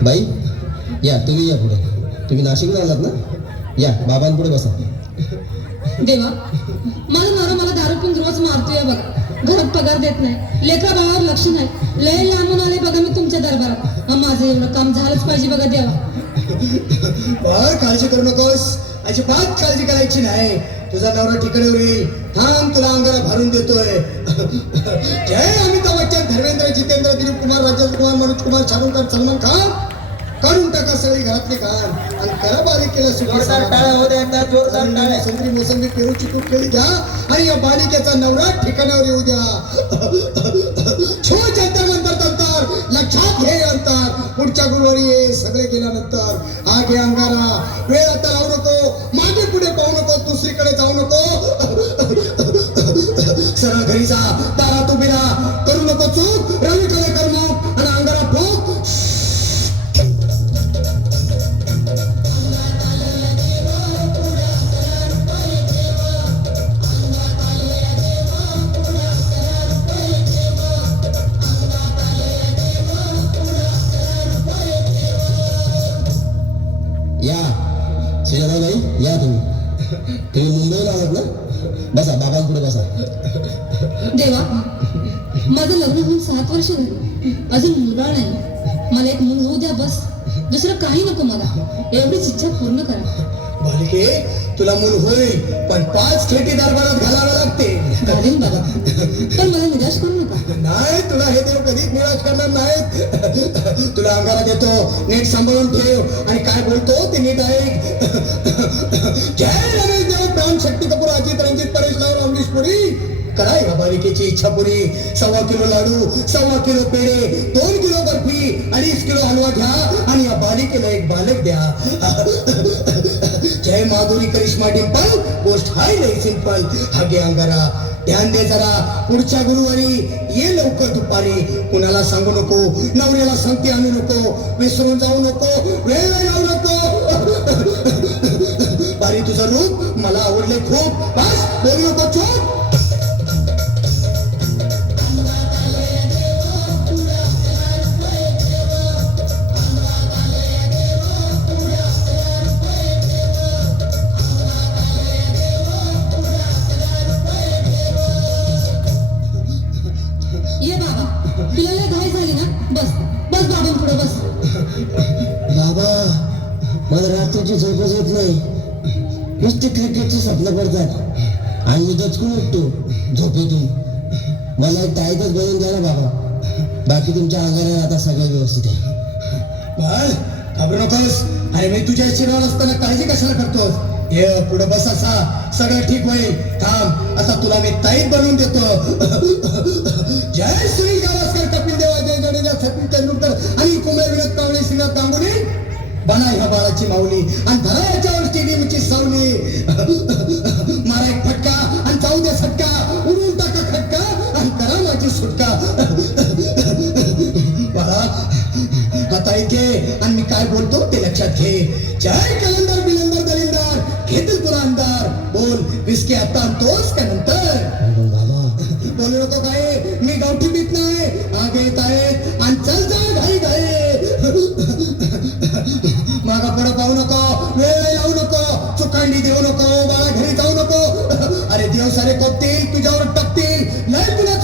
बाई या, तुम्ही या पुढे. तुम्ही नाशिकला आलात ना? या बाबांपुढे बसा. देवा, माझा नवरा मला दारू पिऊन रोज मारतोय बघा. घरात पगार देत नाही, लेकरा भावावर लक्ष नाही. लय लांबून आले बघा मी तुमच्या दरबारात. माझं एवढं काम झालंच पाहिजे बघा देवा. काळजी करू नकोस, अजिबात काळजी करायची नाही. तुझा नवरा ठिकाणीवर येईल. थांब, तुला अंगाला भरून देतोय. जय अमिताभ बच्चन, धर्मेंद्र, जितेंद्र, दिलीप कुमार, राजेश कुमार, मनोज कुमार, शाहरुख खान, सलमान खान. काढून टाका सगळी घरातली घाण आणि करा बारीक केलं संत्री मोसंबी पेरू चिकू केळी घ्या आणि या बालिकेचा नवरा ठिकाणावर येऊ द्या. छो जंतर मंतर तंतर, लक्षात घे अंतर. पुढच्या गुरुवारी ये, सगळे गेल्यानंतर हा घे अंगारा. वेळ आता लावू नको, मागे पुढे पाहू नको, दुसरीकडे जाऊ नको. सरळ घरी जा, दारात उभी राहा, करू नको चूक. रवीकडे कर मग आणि अंगारा फूक. या सुजाताबाई, या तुम्ही मुंबईला आलात ना? बसा, बाबांपुढे बसा. देवा, माझं लग्न होऊन 7 वर्ष झाली, अजून मुलगा नाही. मला एक मूल होऊ द्या बस. दुसरं काही नको मला. एवढीच इच्छा पूर्ण करा. बालिके, तुला मूल होईल, पण 5 खेटी दरबारात घालावे लागते. घालीन बाबा, पण मला निराश करू नका. नाही, तुला हे देव कधीच निराश करणार नाहीत. तुला अंगारा देतो, नीट सांभाळून ठेव आणि काय बोलतो ते नीट ऐक. जय रमेश देव, प्राण, शक्ती कपूर, अजित, रंजित, परेश राव, अमरीश पुरी. करा या बालिकेची इच्छा पुरी. 1.25 किलो लाडू, 1.25 किलो पेढे, 2 किलो बर्फी, 2.5 किलो हलवा घ्या आणि या बालिकेला एक बालक द्या. जय माधुरी, करिश्मा, डिंपल, गोष्ट हाय लई सिंपल. हा घे अंगारा, ध्यान दे जरा. पुढच्या गुरुवारी ये लवकर दुपारी. कुणाला सांगू नको, नवऱ्याला संगती आणू नको, विसरून जाऊ नको, वेळ येऊ नको. बारी, तुझं रूप मला आवडले खूप. बस, बोलू नको, चूप. ये बाबा, तुला लय घाई झाली ना? बस बस बाबांपुढे बस. बाबा, मला रात्रीची झोपच येत नाही. नुसते क्रिकेटचे स्वप्न पडतात आणि मी दचकून उठतो झोपेतून. मला एक ताईतच बनवून द्या ना बाबा. बाकी तुमच्या अंगाने आता सगळं व्यवस्थित आहे. बाळ, घाबरू नकोस. अरे मी तुझ्या शिरावर असताना काळजी कशाला करतोस? ये पुढे बस, असा सगळं ठीक होईल. थांब, आता तुला मी ताईत बनवून देतो. जय सुनील गावस्कर, कपिल देव, जय जडेजा, सचिन तेंडुलकर आणि कुंभे विनोद कावळे, श्रीनाथ गांगुली. बना ह्या बाळाची माऊली आणि धरा याच्यावर टीव्हीची सावली. मारा एक फटका आणि जाऊ दे सटका, उडून टाका खटका आणि करा माझी सुटका. बाळा, आता घे आणि मी काय बोलतो ते लक्षात घे. जय कलंदर, बिलंदर, दलिंदर, घेतील तुला अंधार. बोल, विस्की आता आणतोस का नंतर? बाबा, बोलू नको काय, मी गावठी बीत नाही. आगे येत आहे आणि चल जा घाई घाई. मागा पुढे पाहू नको, वेळ लावू नको, चुकांडी देऊ नको, बाळा घरी जाऊ नको. अरे देव सारे कोपतील, तुझ्यावर टपतील, लय तुला